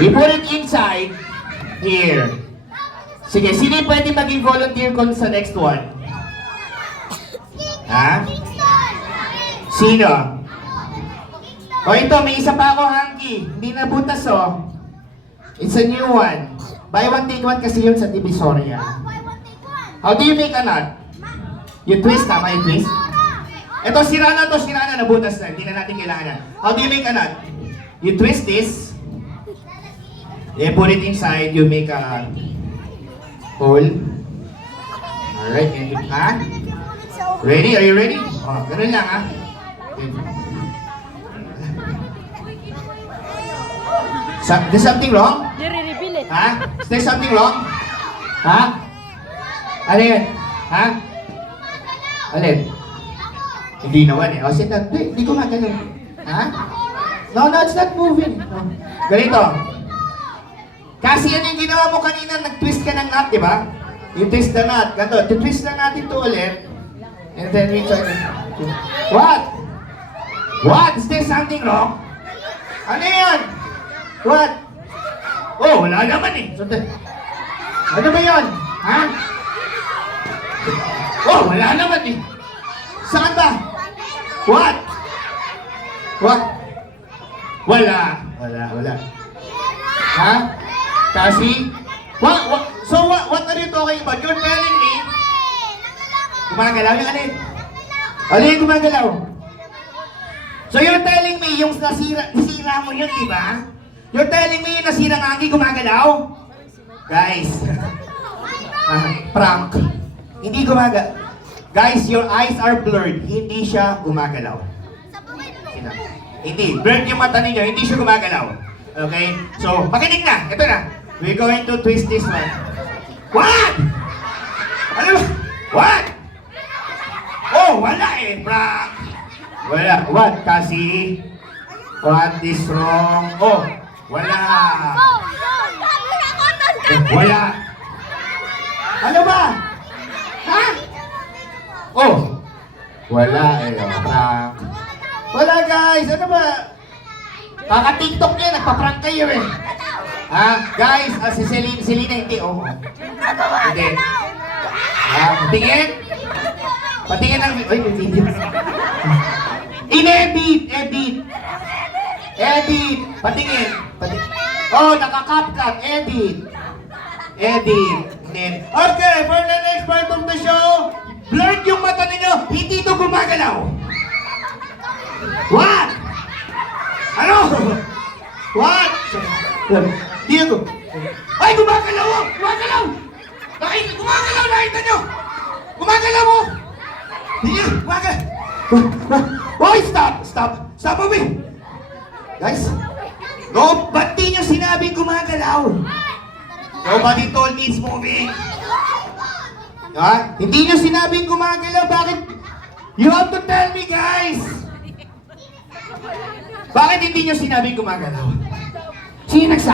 You put it inside. Here. Sige, sino yung pwede maging volunteer ko sa next one? Ha? Sino? O ito, may isa pa ako, Hanky. Hindi nabutas, oh. It's a new one. Buy one, take one kasi yun sa Divisoria. How do you make a knot? You twist, tama yung twist? Ito, sira na to, nabutas na. Hindi na natin kailangan. How do you make a knot? You twist this. You put it inside, you make a hole. Alright, and ha? Ready? Are you ready? Oh, ganun lang, ha? There's something wrong? Ha? Is there something wrong? Ha? Alin? Ha? Alin? Hindi naman eh. O, sit down. Hindi ko magalaw. Ha? No, it's not moving. No. Ganito. Kasi yan yung ginawa mo kanina, nag-twist ka ng knot, di ba? You twist the knot. Ganito. Tu-twist lang natin ito ulit. And then we try to... What? What? Is there something wrong? Ano yan? What? Oh, wala naman eh. Ano ba yun? Ha? Oh, wala naman eh. Saan ba? What? What? Wala. Ha? Kasi? So what are you talking about? You're telling me? Gumagalaw yung alin? Alin gumagalaw? So you're telling me yung nasira mo yun, di ba? You're telling me yung nasira ng Hanky gumagalaw? Guys. Prank. Hindi gumagalaw. Guys, your eyes are blurred. Hindi siya gumagalaw. Hindi. Blurred yung mata ninyo. Hindi siya gumagalaw. Okay? So, makinig na. Ito na. We're going to twist this one. What? Ano ba? What? Oh, wala eh. Prank. Wala. What? Kasi? What is wrong? Oh, wala. Wala. Ano ba? Ha? Oh! Wala eh, prank. Wala guys, ano ba? Kaka-TikTok niya, nagpa-prank kayo eh. Ha? Guys, si Selena hindi, oh. Hindi. Patingin? Patingin ang... Ay, may video. Edit! Patingin. Oh, naka-CapCut. Edit. Okay, for the next part of the show, blurred yung mata ninyo, hindi ito gumagalaw. What? Ano? What? Dito. Ay, gumagalaw! Gumagalaw! Gumagalaw! Nakita nyo! Gumagalaw mo! Hindi, gumagalaw! Oy, stop moving! Guys, no, ba't di nyo sinabing gumagalaw? Nobody told me it's moving. Ha? Hindi nyo sinabing gumagalaw. Bakit? You have to tell me, guys. Bakit hindi nyo sinabing gumagalaw? Sino nagsabi?